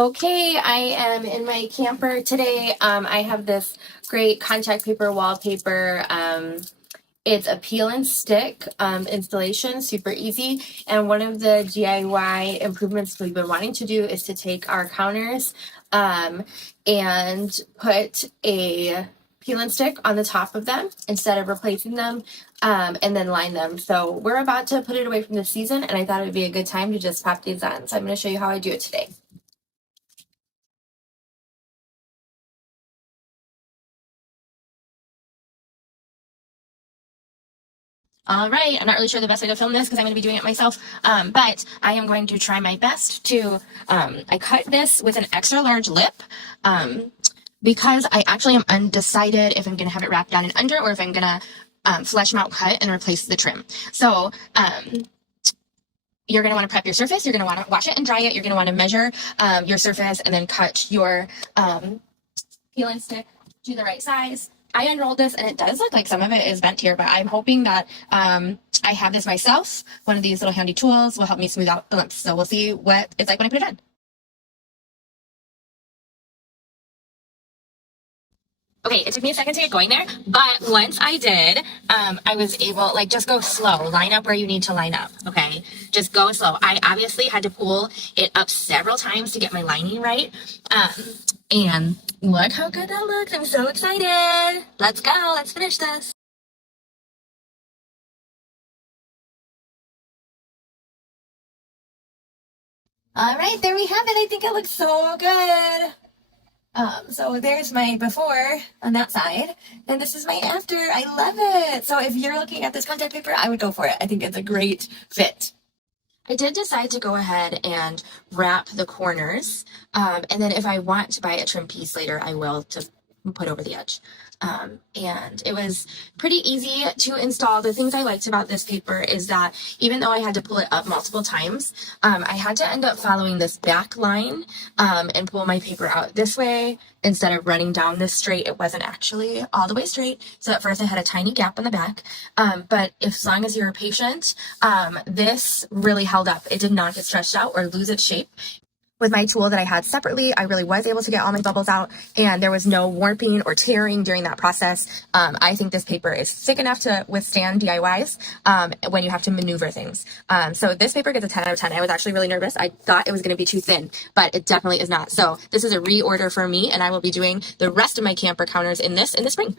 Okay, I am in my camper today. I have this great contact paper wallpaper. It's a peel and stick installation, super easy. And one of the DIY improvements we've been wanting to do is to take our counters and put a peel and stick on the top of them instead of replacing them, and then line them. So we're about to put it away from the season, and I thought it would be a good time to just pop these on. So I'm going to show you how I do it today. All right, I'm not really sure the best way to film this because I'm going to be doing it myself, but I am going to try my best to, I cut this with an extra large lip because I actually am undecided if I'm going to have it wrapped down and under or if I'm going to flesh mount cut and replace the trim. So you're going to want to prep your surface, you're going to want to wash it and dry it, you're going to want to measure your surface and then cut your peel and stick to the right size. I unrolled this and it does look like some of it is bent here, but I'm hoping that I have this myself. One of these little handy tools will help me smooth out the lumps. So we'll see what it's like when I put it on. Okay, it took me a second to get going there, but once I did, I was able, like, just go slow. Line up where you need to line up, okay? Just go slow. I obviously had to pull it up several times to get my lining right, and look how good that looks. I'm so excited. Let's go. Let's finish this. All right, there we have it. I think it looks so good. So there's my before on that side, and this is my after. I love it. So if you're looking at this contact paper, I would go for it. I think it's a great fit. I did decide to go ahead and wrap the corners, and then if I want to buy a trim piece later, I will to put over the edge. And it was pretty easy to install. The things I liked about this paper is that even though I had to pull it up multiple times, I had to end up following this back line and pull my paper out this way instead of running down this straight. It wasn't actually all the way straight. So at first I had a tiny gap in the back, but as long as you're patient, this really held up. It did not get stretched out or lose its shape. With my tool that I had separately, I really was able to get all my bubbles out, and there was no warping or tearing during that process. I think this paper is thick enough to withstand DIYs when you have to maneuver things. So this paper gets a 10 out of 10. I was actually really nervous. I thought it was going to be too thin, but it definitely is not. So this is a reorder for me, and I will be doing the rest of my camper counters in the spring.